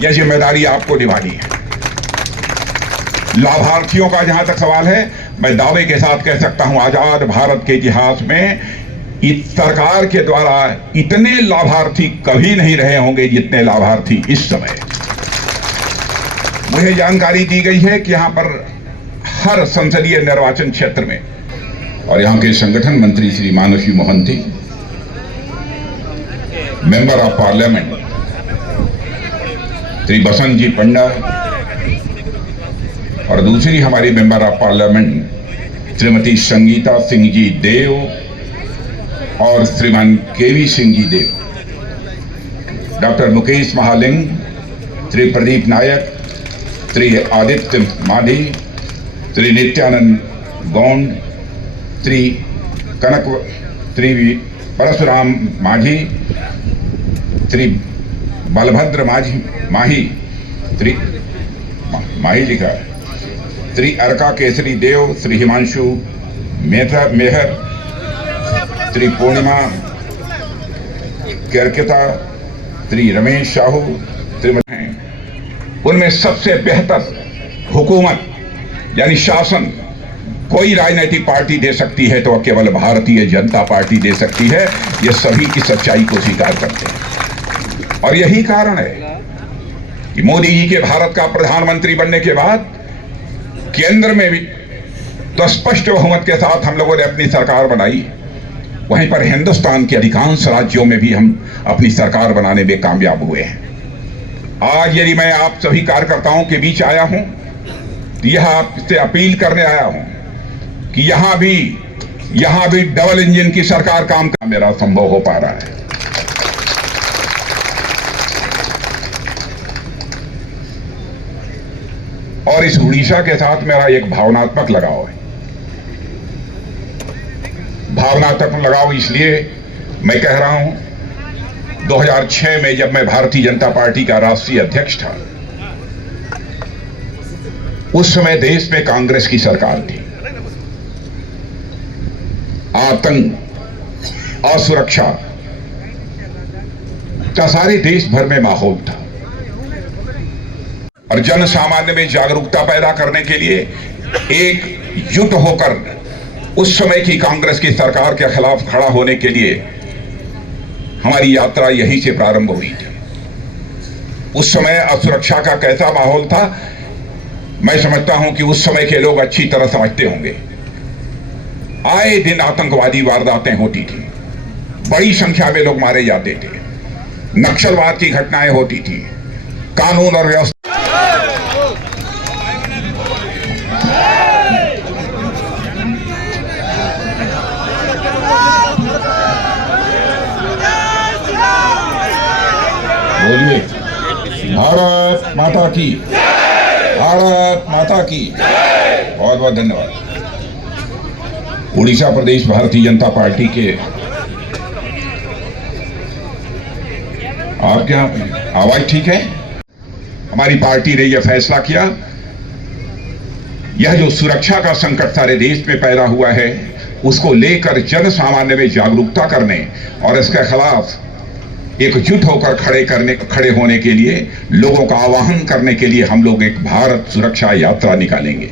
यह जिम्मेदारी आपको निभानी है। लाभार्थियों का जहां तक सवाल है, मैं दावे के साथ कह सकता हूं आजाद भारत के इतिहास में इस सरकार के द्वारा इतने लाभार्थी कभी नहीं रहे होंगे जितने लाभार्थी इस समय। मुझे जानकारी दी गई है कि यहां पर हर संसदीय निर्वाचन क्षेत्र में, और यहां के संगठन मंत्री Shri Mansi Mohanty, member of parliament Shri Basant ji Panda, और दूसरी हमारी member of parliament Shrimati Sangeeta Singh ji Deo और श्रीमान केवी सिंह जी देव, डॉक्टर मुकेश महालिंग, श्री प्रदीप नायक, श्री आदित्य माधी, श्री नित्यानंद गौंड, श्री परशुराम माझी, श्री बलभद्र माही, श्री माही लिखा, श्री अर्का केसरी देव, श्री हिमांशु मेहर, श्री पूर्णिमा केरकेता, श्री रमेश साहू, उनमें सबसे बेहतर हुकूमत यानी शासन कोई राजनीतिक पार्टी दे सकती है तो केवल भारतीय जनता पार्टी दे सकती है। यह सभी की सच्चाई को स्वीकार करते हैं और यही कारण है कि मोदी जी के भारत का प्रधानमंत्री बनने के बाद केंद्र में भी तो स्पष्ट बहुमत के साथ हम लोगों ने अपनी सरकार बनाई, वहीं पर हिंदुस्तान के अधिकांश राज्यों में भी हम अपनी सरकार बनाने में कामयाब हुए हैं। आज यदि मैं आप सभी कार्यकर्ताओं के बीच आया हूं तो यह आपसे अपील करने आया हूं कि यहां भी डबल इंजन की सरकार काम का मेरा संभव हो पा रहा है। और इस उड़ीसा के साथ मेरा एक भावनात्मक लगाव है। भावनात्मक लगाव इसलिए मैं कह रहा हूं, 2006 में जब मैं भारतीय जनता पार्टी का राष्ट्रीय अध्यक्ष था, उस समय देश में कांग्रेस की सरकार थी। आतंक, असुरक्षा का सारे देश भर में माहौल था और जन सामान्य में जागरूकता पैदा करने के लिए एकजुट होकर उस समय की कांग्रेस की सरकार के खिलाफ खड़ा होने के लिए हमारी यात्रा यहीं से प्रारंभ हुई थी। उस समय असुरक्षा का कैसा माहौल था, मैं समझता हूं कि उस समय के लोग अच्छी तरह समझते होंगे। आए दिन आतंकवादी वारदातें होती थी, बड़ी संख्या में लोग मारे जाते थे, नक्सलवाद की घटनाएं होती थी, कानून और व्यवस्था बोलिए भारत माता की, भारत माता की। बहुत बहुत धन्यवाद। उड़ीसा प्रदेश भारतीय जनता पार्टी के आपके यहाँ आवाज ठीक है? हमारी पार्टी ने यह फैसला किया, यह जो सुरक्षा का संकट सारे देश में पैदा हुआ है उसको लेकर जन सामान्य में जागरूकता करने और इसके खिलाफ एकजुट होकर खड़े होने के लिए लोगों का आह्वान करने के लिए हम लोग एक भारत सुरक्षा यात्रा निकालेंगे।